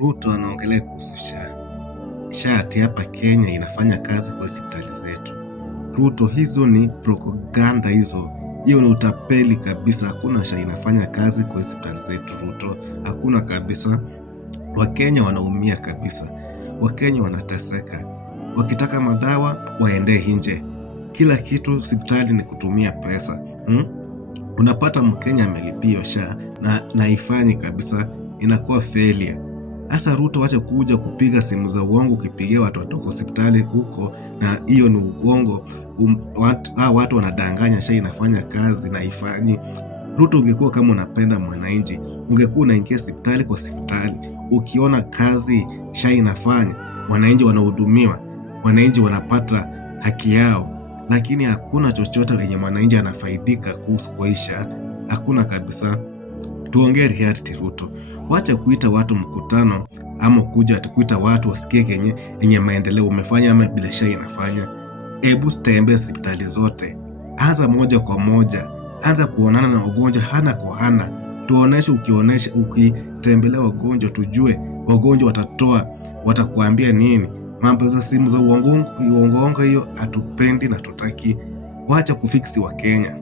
Ruto anaongelea kuhusu SHA. SHA ati hapa Kenya inafanya kazi kwa hospitali zetu. Ruto, hizo ni propaganda hizo. Hiyo ni utapeli kabisa. Hakuna SHA inafanya kazi kwa hospitali zetu Ruto. Hakuna kabisa. Wakenya wanaumia kabisa. Wakenya wanateseka. Wakitaka madawa waende nje. Kila kitu hospitali ni kutumia pesa. Unapata Mkenya amelipia SHA na haifanyi kabisa, inakuwa failure. Asa Ruto, wacha kuja kupiga simu za uongo ukipigia watu wa hospitali huko, na hiyo ni uongo. Watu wanadanganya SHA inafanya kazi na haifanyi. Ruto, ungekuwa kama unapenda mwananchi, ungekuwa unaingia hospitali kwa hospitali, ukiona kazi SHA inafanya, wananchi wanahudumiwa, wananchi wanapata haki yao. Lakini hakuna chochote wenye mwananchi anafaidika kuhusu kwa SHA. Hakuna kabisa. Tuongee reality Ruto. Wacha kuita watu mkutano ama kuja kuita watu wasikie yenye maendeleo umefanya ama bila SHA inafanya. Hebu tembea hospitali zote. Anza moja kwa moja. Anza kuonana na wagonjwa hana kwa hana. Tuoneshe, ukitembelea wagonjwa tujue wagonjwa watakuambia nini. Mambo za simu za uongo hiyo hatupendi na tutaki. Wacha kufiksi Wakenya.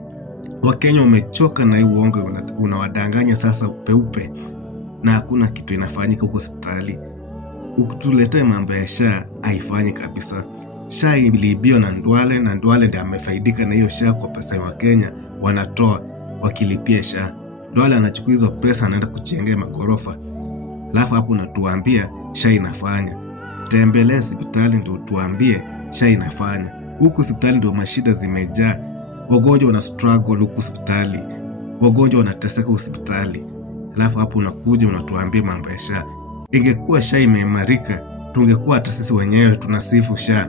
Wakenya wamechoka na hii uongo unawadanganya sasa peupe, na hakuna kitu inafanyika huko hospitali. Ukituletee mambo ya SHA haifanyi kabisa. SHA iliibiwa na Ndwale, na Ndwale ndiye amefaidika na hiyo SHA kwa pesa ya Wakenya wanatoa wakilipia SHA. Ndwale anachukua hizo pesa anaenda kujengea magorofa. Alafu hapo unatuambia SHA inafanya. Tembelea hospitali ndio tuambie SHA inafanya. Huku hospitali ndio mashida zimejaa. Wagonjwa wana struggle huku hospitali. Wagonjwa wanateseka hospitali. Alafu hapo unakuja unatuambia mambo ya SHA. Ingekuwa SHA imeimarika, tungekuwa hata sisi wenyewe tunasifu SHA.